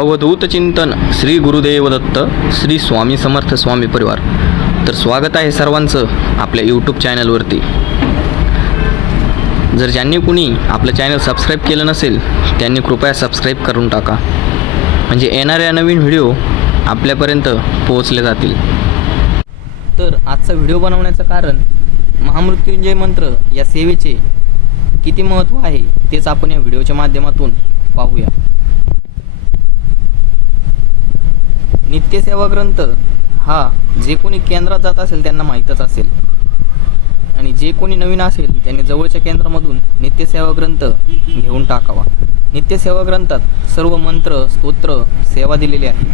अवधूत चिंतन श्री गुरुदेव दत्त श्री स्वामी समर्थ स्वामी परिवार. तर स्वागत आहे सर्वांचं आपल्या यूट्यूब चॅनलवरती जर ज्यांनी कुणी आपलं चॅनल सबस्क्राईब केलं नसेल त्यांनी कृपया सबस्क्राईब करून टाका. म्हणजे येणाऱ्या नवीन व्हिडिओ आपल्यापर्यंत पोहोचले जातील. तर आजचा व्हिडिओ बनवण्याचं कारण महामृत्युंजय मंत्र या सेवेचे किती महत्त्व आहे तेच आपण या व्हिडिओच्या माध्यमातून पाहूया. नित्यसेवा ग्रंथ हा जे कोणी केंद्रात जात असेल त्यांना माहीतच असेल. आणि जे कोणी नवीन असेल त्यांनी जवळच्या केंद्रामधून नित्यसेवा ग्रंथ घेऊन टाकावा. नित्यसेवा ग्रंथात सर्व मंत्र स्तोत्र सेवा दिलेली आहे.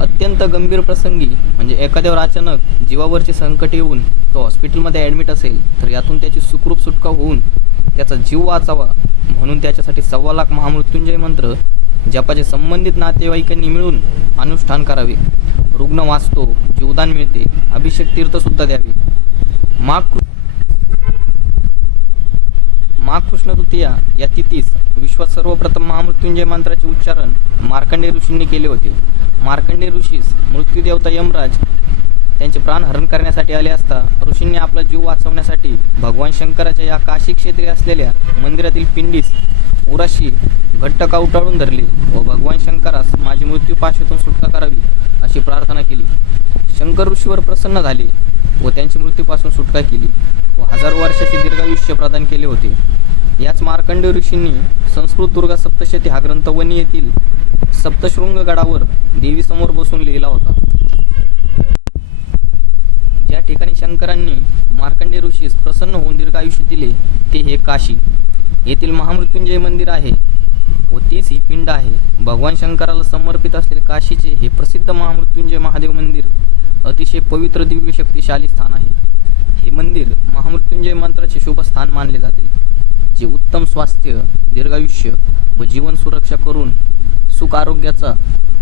अत्यंत गंभीर प्रसंगी म्हणजे एखाद्यावर अचानक जीवावरचे संकट येऊन तो हॉस्पिटलमध्ये ॲडमिट असेल तर यातून त्याची सुखरूप सुटका होऊन त्याचा जीव वाचावा म्हणून त्याच्यासाठी सव्वा लाख महामृत्युंजय मंत्र जपाचे संबंधित नातेवाईकांनी मिळून अनुष्ठान करावे. रुग्ण वाचतो जीवदान मिळते अभिषेक तीर्थसुद्धा द्यावे. माघ माघ कृष्ण तृतीया या तिथीस विश्वात सर्वप्रथम महामृत्युंजय मंत्राचे उच्चारण मार्कंडे ऋषींनी केले होते. मार्कंडे ऋषीस मृत्यूदेवता यमराज त्यांचे प्राण हरण करण्यासाठी आले असता ऋषींनी आपला जीव वाचवण्यासाठी भगवान शंकराच्या या काशी क्षेत्री असलेल्या मंदिरातील पिंडीस उराशी घट्ट कावटाळून धरली व भगवान शंकरास माझी मृत्यू पाशेतून सुटका करावी अशी प्रार्थना केली. शंकर ऋषीवर प्रसन्न झाले व त्यांची मृत्यूपासून सुटका केली व हजारो वर्षाचे दीर्घायुष्य प्रदान केले होते. याच मार्कंडेय ऋषींनी संस्कृत दुर्गा सप्तशती हा ग्रंथ वनी येथील सप्तशृंग गडावर देवीसमोर बसून लिहिला होता. ज्या ठिकाणी शंकरांनी मार्कंडे ऋषीस प्रसन्न होऊन दीर्घायुष्य दिले ते हे काशी. येथील महामृत्युंजय मंदिर आहे. व तीच ही पिंड आहे. भगवान शंकराला समर्पित असलेले काशीचे हे प्रसिद्ध महामृत्युंजय महादेव मंदिर अतिशय पवित्र दिव्य शक्तिशाली स्थान आहे. हे मंदिर महामृत्युंजय मंत्राचे शुभ स्थान मानले जाते. जे उत्तम स्वास्थ्य दीर्घायुष्य व जीवन सुरक्षा करून सुख आरोग्याचा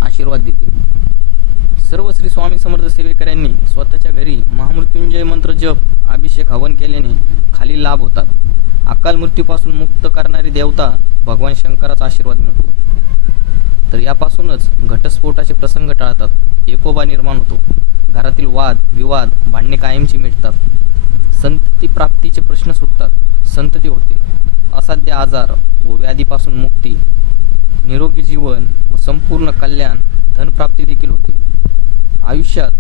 आशीर्वाद देते. सर्व श्री स्वामी समर्थ सेवेकऱ्यांनी स्वतःच्या घरी महामृत्युंजय मंत्र जप अभिषेक हवन केल्याने खाली लाभ होतात. अकाल मृत्यूपासून मुक्त करणारी देवता भगवान शंकराचा आशीर्वाद मिळतो. तर यापासूनच घटस्फोटाचे प्रसंग टाळतात. एकोबा निर्माण होतो. घरातील वाद विवाद भांडणे कायमची मिटतात. संतती प्राप्तीचे प्रश्न सुटतात. संतती होते. असाध्य आजार व व्याधीपासून मुक्ती निरोगी जीवन व संपूर्ण कल्याण धनप्राप्ती देखील होते. आयुष्यात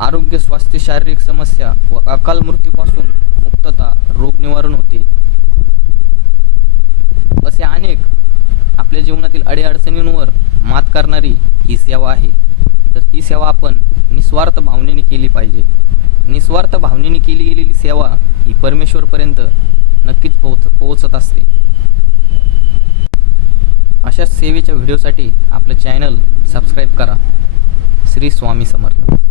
आरोग्य स्वास्थ्य शारीरिक समस्या व अकाल मृत्यूपासून जीवनातील अडीअडचणींवर मात करणारी ही सेवा आहे. तर ती सेवा आपण निस्वार्थ भावनेने केली पाहिजे. निस्वार्थ भावनेने केली गेलेली सेवा ही परमेश्वरपर्यंत नक्कीच पोहोच पोहोचत असते. अशा सेवेच्या व्हिडिओसाठी आपलं चॅनल सबस्क्राईब करा. श्री स्वामी समर्थ.